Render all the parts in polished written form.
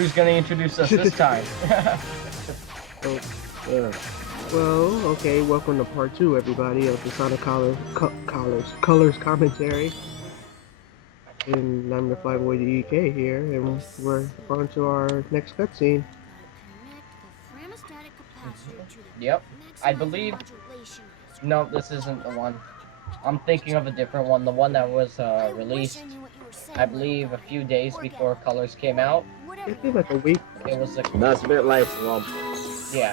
Who's gonna introduce us this time? Well, okay, welcome to part 2, everybody, of the Sonic Colors commentary. And I'm TheFlyBoyD.E.K here, and we're on to our next cutscene. Yep, I believe... No, this isn't the one. I'm thinking of a different one, the one that was released, I believe, a few days before Colors came out. It feels like a week. It was a... That's a bit later on. Yeah.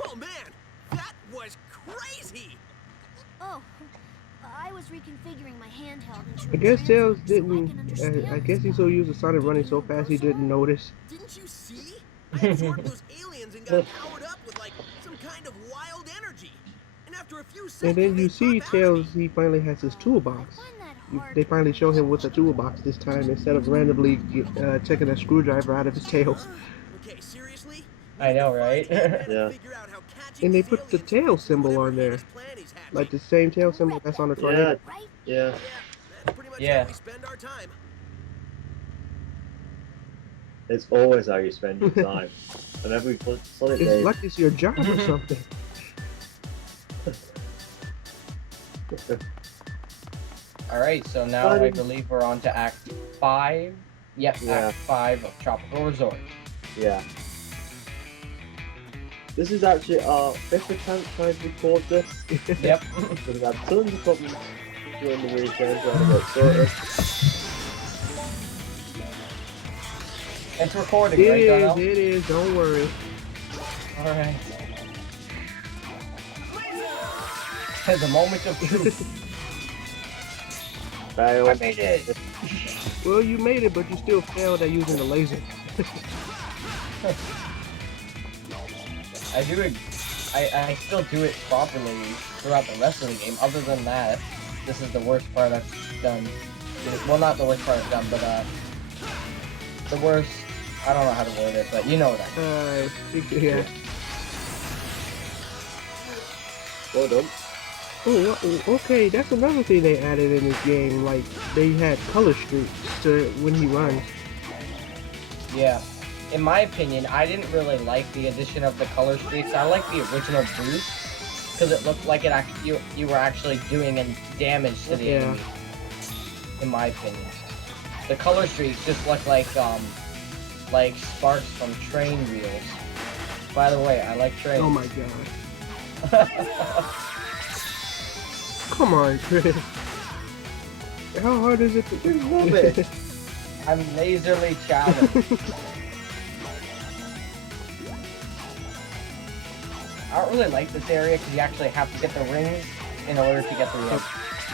Oh man, that was crazy! Oh, I was reconfiguring my handheld. I guess Tails didn't. I guess he's so used to Sonic running so fast he didn't notice. Didn't you see? I absorbed those aliens and got powered up with like some kind of wild energy. And after a few seconds, And then you they see pop out of Tails, he finally has his toolbox. They finally show him what's a toolbox this time instead of randomly taking a screwdriver out of his tail. Okay, seriously? I know, right? Yeah. And they put the tail symbol on there, like the same tail symbol that's on the tornado. Yeah. That's pretty much Yeah. how we spend our time. It's always how you spend your time. Whenever we put Sonic It's game. like it's your job or something. Alright, so now I believe we're on to Act 5. Yep, Yeah. Act 5 of Tropical Resort. Yeah. This is actually our 5th attempt trying to record this. Yep. We've had tons of problems during the weekend trying to get sorted. It's recording, It right, Donnell? is, don't worry. Alright. The moment of truth. Fail. I made it! Well, you made it, but you still failed at using the laser. I do it. I still do it properly throughout the rest of the game. Other than that, this is the worst part I've done. Well, not the worst part I've done, but the worst. I don't know how to word it, but you know what I mean. Yeah. Well done. Oh, okay, that's another thing they added in this game. Like, they had color streaks to when he runs. Yeah. In my opinion, I didn't really like the addition of the color streaks. I like the original boost because it looked like it you were actually doing damage to the enemy. In my opinion, the color streaks just look like sparks from train wheels. By the way, I like trains. Oh my god. Come on, Chris. How hard is it to do? Love it. I'm laserly challenged. I don't really like this area because you actually have to get the rings in order to get the rings.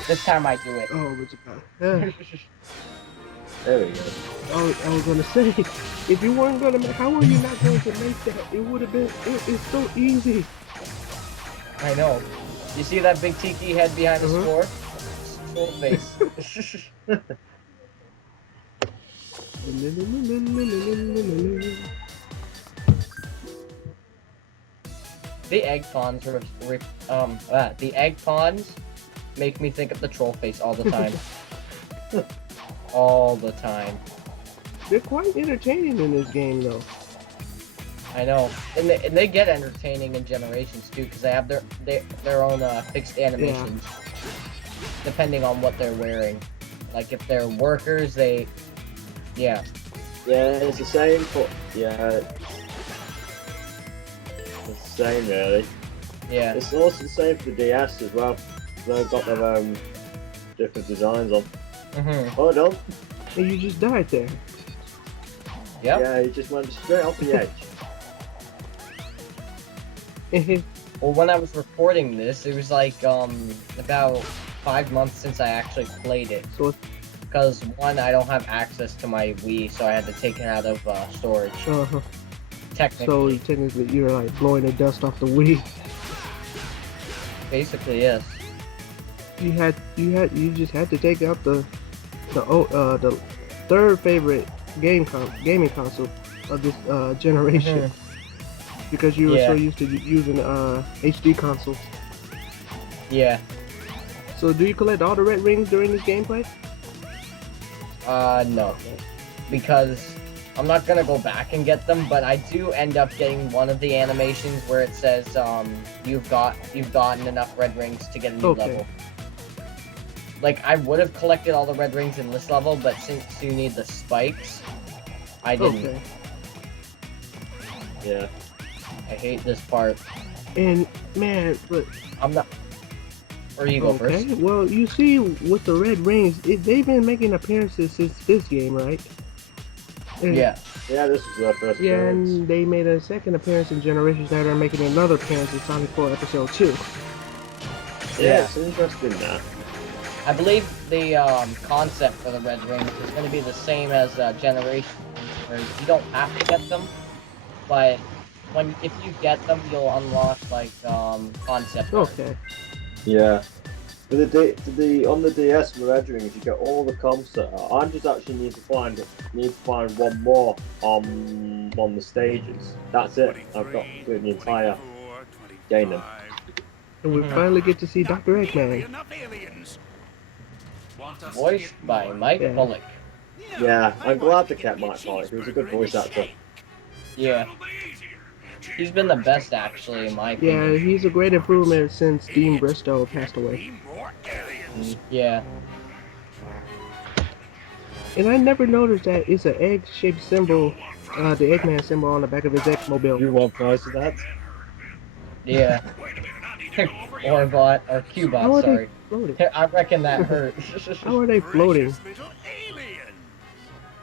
This time I do it. Oh, what's it called? There we go. I was gonna say, if you weren't gonna make, how are you not going to make that? It would have been, it's so easy. I know. You see that big tiki head behind the score? Full face. The egg pawns the egg pawns make me think of the troll face all the time. All the time. They're quite entertaining in this game, though. I know, and they get entertaining in Generations too, because they have their own fixed animations, depending on what they're wearing. Like if they're workers, yeah. Yeah, it's the same for it's the same really. Yeah. It's also the same for the DS as well. They've got their own different designs on. Oh no. And you just died there. Yep. Yeah, you just went straight off the edge. Well, when I was recording this, it was like about 5 months since I actually played it. So, Because one, I don't have access to my Wii, so I had to take it out of storage. Technically. So technically, you're like blowing the dust off the Wii. Basically, yes. You just had to take out the third favorite gaming console of this generation. Because you were so used to using HD consoles. Yeah. So do you collect all the red rings during this gameplay? No. because I'm not gonna go back and get them, but I do end up getting one of the animations where it says you've gotten enough red rings to get a new level. Like, I would have collected all the red rings in this level, but since you need the spikes, I didn't. Okay. Yeah. I hate this part. And man, but I'm not. Or you go okay. first. Well, you see, with the red rings, they've been making appearances since this game, right? And, Yeah. Yeah, this is their first Yeah, appearance. and they made a second appearance in Generations that are making another appearance in Sonic 4 Episode 2. Yeah, it's interesting that. I believe the concept for the red rings is going to be the same as Generation, where you don't have to get them, but if you get them, you'll unlock like concept art. Okay. Yeah. With the on the DS with red rings, you get all the concept art. I just actually need to find one more on the stages. That's it. I've got through the entire game. And we finally get to see Dr. Eggman. Voiced by Mike Yeah. Bullock. Yeah, I'm glad they kept Mike Pollock. He was a good voice actor. Yeah. He's been the best, actually, in my opinion. Yeah, he's a great improvement since Dean Bristow passed away. Yeah. And I never noticed that it's an egg-shaped symbol, the Eggman symbol on the back of his X-Mobile. You want price of that? Yeah. Orbot, or How Cubot, are sorry. they floating? I reckon that hurt. How are they floating?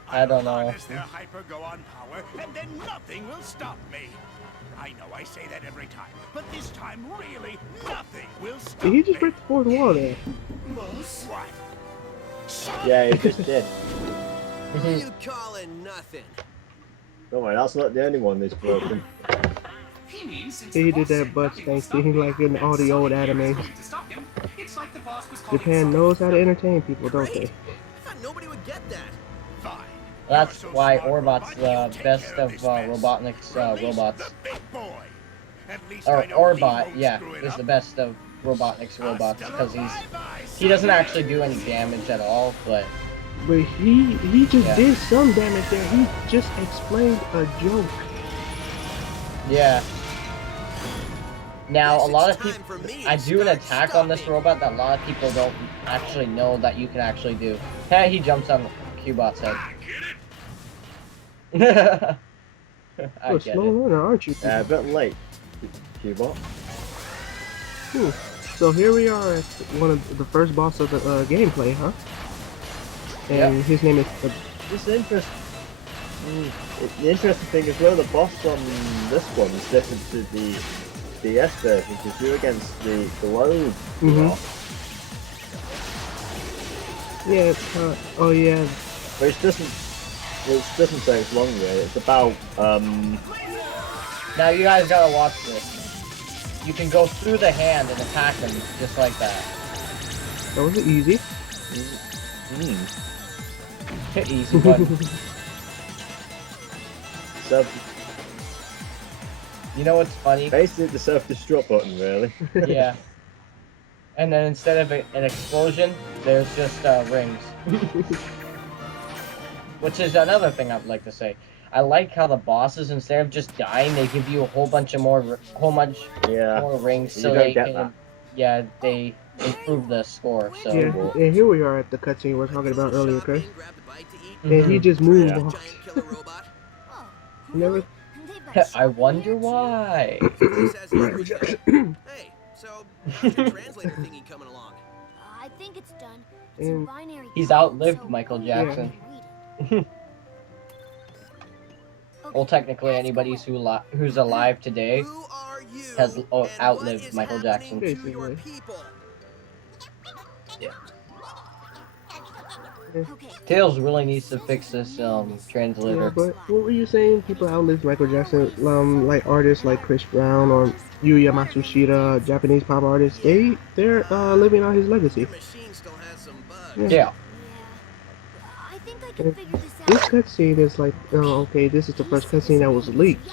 I don't know. Their hyper-go-on power, and then nothing will stop me. I know I say that every time, but this time really nothing will stop Did he just me. break the fourth wall there? What? Yeah, he just did. What are you calling nothing? Don't worry, that's not the only one that's broken. He did that butt stank thing like in all the old animes. Japan knows how to entertain people, don't they? I thought nobody would get that. Fine. That's why Orbot's the best of Robotnik's robots. Or Orbot, yeah, is the best of Robotnik's robots because he doesn't actually do any damage at all, but But he just did some damage there. He just explained a joke. yeah. Now a lot of people, I do an attack on this robot that a lot of people don't actually know that you can actually do. Hey, he jumps on Cubot's head. I You're a get slow it. runner, aren't you? A bit late, Cubot. So here we are at one of the first boss of the gameplay, huh? And his name is. It's interesting. The interesting thing is, well, the boss on this one is different to the DS version because you're against the load. Yeah. Oh yeah. But it doesn't take long really. It's about Now you guys gotta watch this. You can go through the hand and attack them just like that. That was easy. Easy button. You know what's funny? Basically the self-destruct button, really. Yeah. And then instead of an explosion, there's just rings. Which is another thing I'd like to say. I like how the bosses, instead of just dying, they give you a whole bunch more rings, so they can, they improve the score. So Yeah, and here we are at the cutscene we were talking about earlier, Chris. And he just moved off. Never. I wonder why. Hey, so how's the translator thingy coming along? I think it's done. And he's outlived Michael Jackson. Well, technically, anybody who's alive today has outlived Michael Jackson. Basically. Yeah. Tails really needs to fix this translator. Yeah, but what were you saying? People outlive Michael Jackson, like artists like Chris Brown or Yuya Matsushita, Japanese pop artists. They're living on his legacy. Yeah. I think I can figure this out. This cutscene is like, okay, this is the first cutscene that was leaked,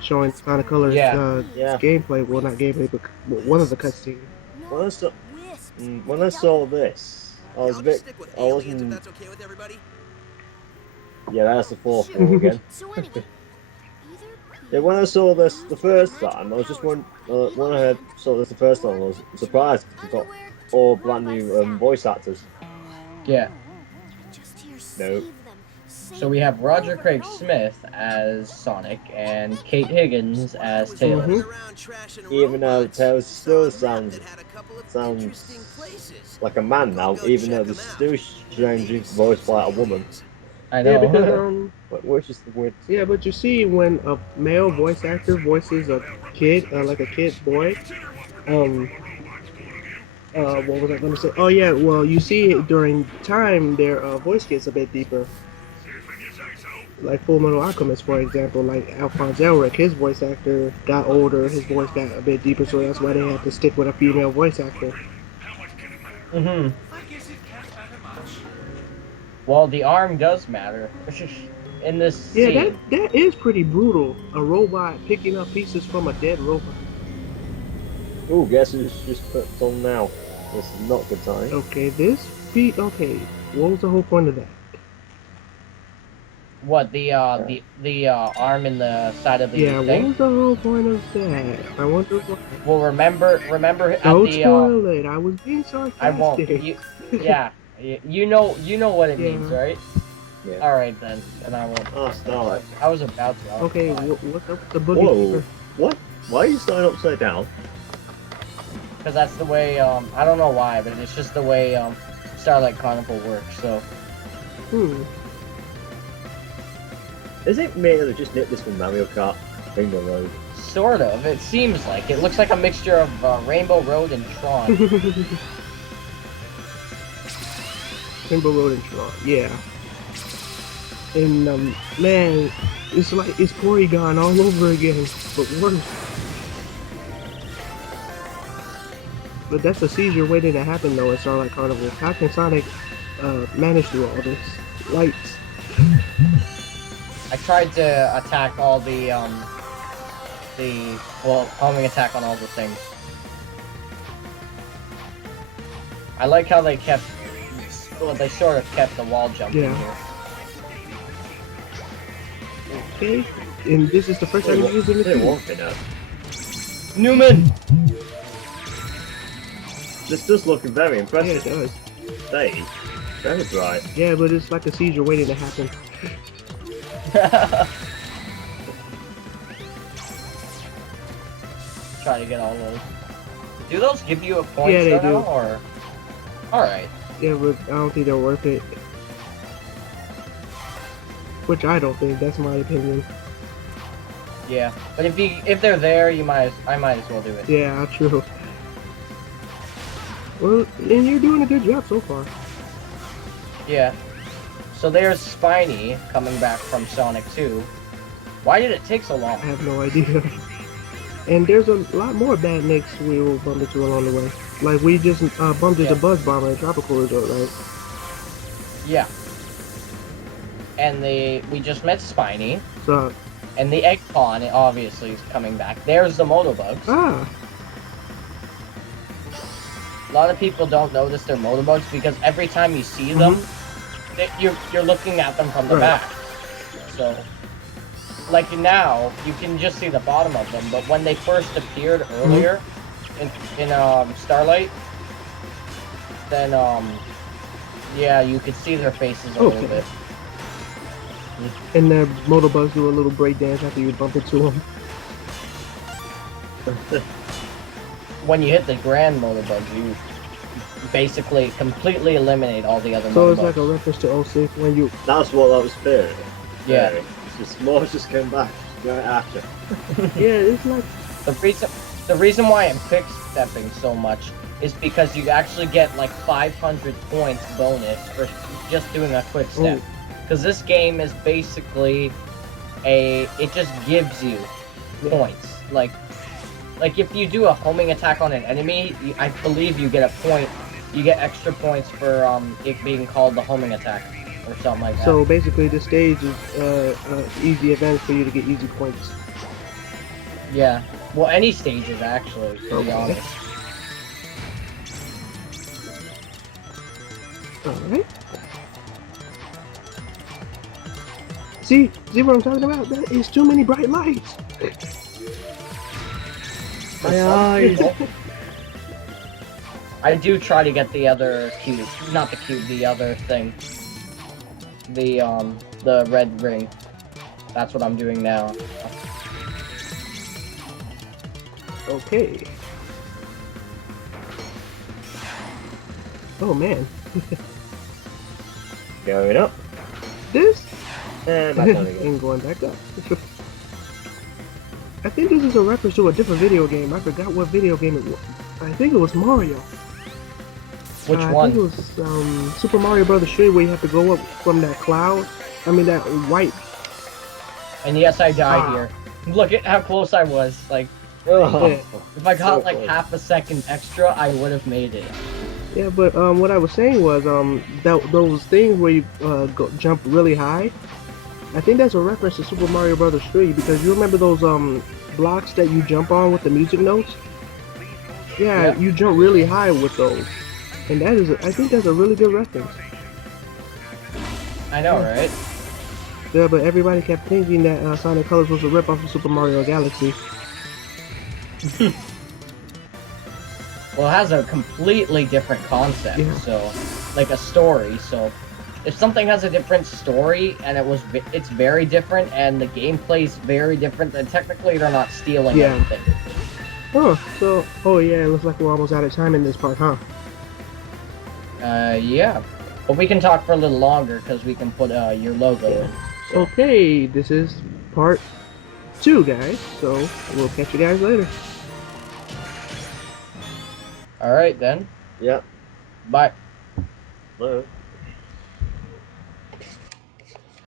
showing Sonic Colors gameplay. Well, not gameplay, but one of the cutscenes. When I saw this, I wasn't. Yeah, that's the fourth one again. So anyway, Yeah, when I saw this the first time, I was just when I saw this the first time, I was surprised because we got all brand new voice actors. Yeah. Just hear No. save them. Save So we them have Roger over and Craig over. Smith as Sonic and Kate Higgins as Tails. Mhm. Even though Tails still sounds Interesting places. like a man now, Go even check though 'em this out. still strangely voiced by a woman. I Yeah, because know. Which is the weird. yeah, but you see, when a male voice actor voices a kid, like a kid boy, um, what was I going to say? Oh yeah, well, you see during time their voice gets a bit deeper. Like Full Metal Alchemist, for example, like Alphonse Elric, his voice actor got older, his voice got a bit deeper, so that's why they had to stick with a female voice actor. Hmm. Well, the arm does matter in this Yeah, scene. that is pretty brutal. A robot picking up pieces from a dead robot. Oh, guess who's just put on now? This is not good time. Okay, okay, what was the whole point of that? What the arm in the side of the Yeah, what thing? was the whole point of that? I wonder why. Well, remember at Don't the spoil it. I was being I won't. sarcastic. Yeah, you know what it means, Yeah. right? Yeah. All right then, and I won't. Oh, Starlight. I was about to. Okay, what's up with the boogie Whoa. keeper? What? Why are you starting upside down? Because that's the way. I don't know why, but it's just the way Starlight Chronicle works. So Is it me that just nicked this from Mario Kart? Rainbow Road. sort of. It seems like it looks like a mixture of Rainbow Road and Tron. Rainbow Road and Tron, yeah. And man, it's like it's Porygon all over again, but worse. But that's a seizure waiting to happen though at Starlight Carnival. How can Sonic manage through all this? Lights. I tried to attack all the homing attack on all the things. I like how they kept. Well, they sort of kept the wall jumping Yeah. here. Okay, and this is the first time you're using Hey, it. walking up. Newman. This does look very Yeah, impressive. it does. Hey, very bright. Yeah, but it's like a seizure waiting to happen. Try to get all those. Do those give you a point? Yeah, they do. Or all right. Yeah, but I don't think they're worth it. Which I don't think. That's my opinion. Yeah, but if they're there, I might as well do it. Yeah, true. Well, and you're doing a good job so far. Yeah. So there's Spiny coming back from Sonic 2. Why did it take so I long? have no idea. And there's a lot more bad nicks we will bump into along the way. Like we just bumped into Yeah. Buzz Bomber and Tropical Resort, right? Yeah. And we just met Spiny, So, and the Egg Pawn obviously is coming back. There's the Motobugs. ah, A lot of people don't notice they're Motobugs because every time you see them, you're looking at them from the Right. back. So, like now, you can just see the bottom of them, but when they first appeared earlier in Starlight, then yeah, you could see their faces a little Okay. bit. and the Motobugs do a little break dance after you bump into them. When you hit the Grand Motobug, you basically completely eliminate all the other So it's Motobugs. like a reference to 06 when you. That's what that was fearing. Yeah. It's just more just came back. Right after. Yeah, it's like. The reason why I'm quick stepping so much is because you actually get like 500 points bonus for just doing a quick step. Because this game is basically it just gives you points. Like if you do a homing attack on an enemy, I believe you get a point. You get extra points for it being called the homing attack or something like that. So basically, the stage is easy events for you to get easy points. Yeah. Well, any stages actually, to be honest. Alright. See what I'm talking about? That is too many bright lights. My eyes. I do try to get the other cube, not the cube, the other thing. The red ring. That's what I'm doing now. Okay. Oh man. Going up. This? And back down again. And going back up. I think this is a reference to a different video game. I forgot what video game it was. I think it was Mario. Which I one? think it was Super Mario Brothers 3 where you have to go up from that cloud. I mean that white. And yes, I died here. Look at how close I was. Like, Oh, if I got like half a second extra, I would have made it. Yeah, but what I was saying was those things where you jump really high. I think that's a reference to Super Mario Brothers 3 because you remember those blocks that you jump on with the music notes? Yeah, you jump really high with those, and that is I think that's a really good reference. I know, right? Yeah, but everybody kept thinking that Sonic Colors was a ripoff of Super Mario Galaxy. Well, it has a completely different concept, Yeah. so like a story. So if something has a different story and it's very different and the gameplay's very different, then technically they're not stealing Yeah. anything. Oh yeah, it looks like we're almost out of time in this part, huh? Yeah. But we can talk for a little longer because we can put your logo in. So. Okay, this is part 2, guys. So we'll catch you guys later. All right then. yeah. Bye. No.